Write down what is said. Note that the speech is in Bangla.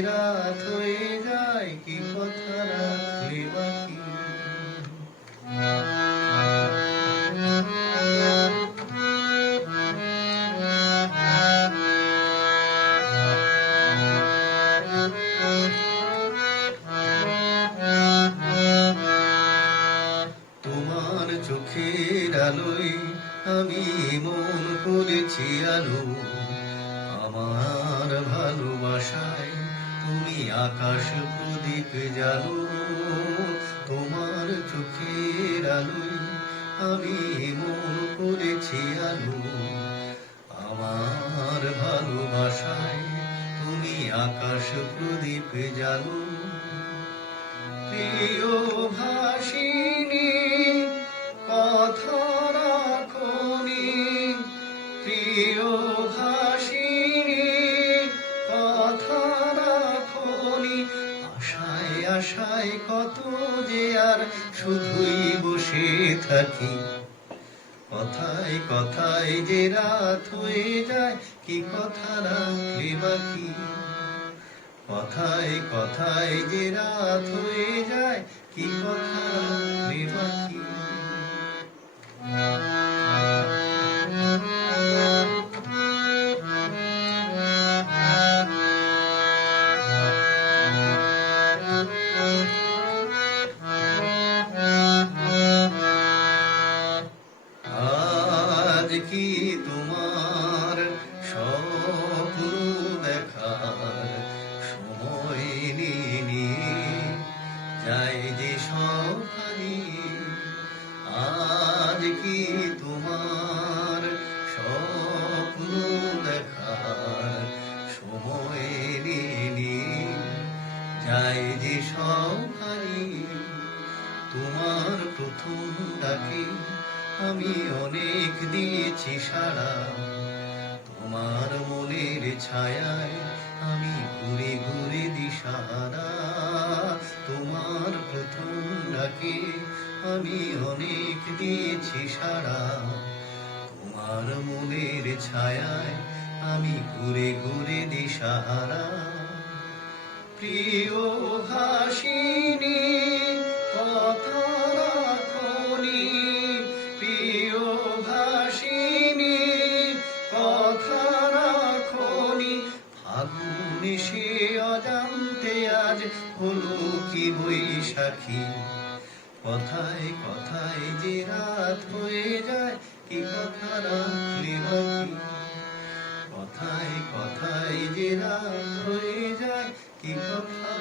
রাত হয়ে যায় কি কথা রাখলে বাকি? তোমার চোখের আলোয় আমি মন করেছি আলো। আকাশ প্রদীপ জানো তোমার চোখের আলোয় আমি মন করেছি আলো। আমার ভালোবাসায় তুমি আকাশ প্রদীপ জানো প্রিয় ভাসিনী, কথা রাখনি প্রিয় ভাসিনী, কথা রাখনি আশায় আশায় কত যে আর শুধুই বসে থাকি। কথায় কথায় যে রাত হয়ে যায়, কি কথা রাখলে বাকি? কথায় কথায় যে রাত হয়ে যায়, কি কথা তোমার স্বপ্ন দেখার সময় নিনি যাই যে হারিয়ে আজ কি তোমার স্বপ্ন দেখার সময় নিনি যাই যে হারিয়ে তোমার প্রথম ডাকে আমি অনেক দিয়েছি সাড়া। তোমার মনের ছায়ায় আমি ঘুরে ঘুরে দিশাহারা। তোমার প্রথম ডাকে আমি অনেক দিয়েছি সাড়া। তোমার মনের ছায়ায় আমি ঘুরে ঘুরে দিশাহারা। প্রিয় অজান্তে আজ হলো কি বৈশাখী? কথায় কথায় যে রাত হয়ে যায়, কি কথা রাখলে বাকি কথায় কথায় যে রাত হয়ে যায়, কি কথা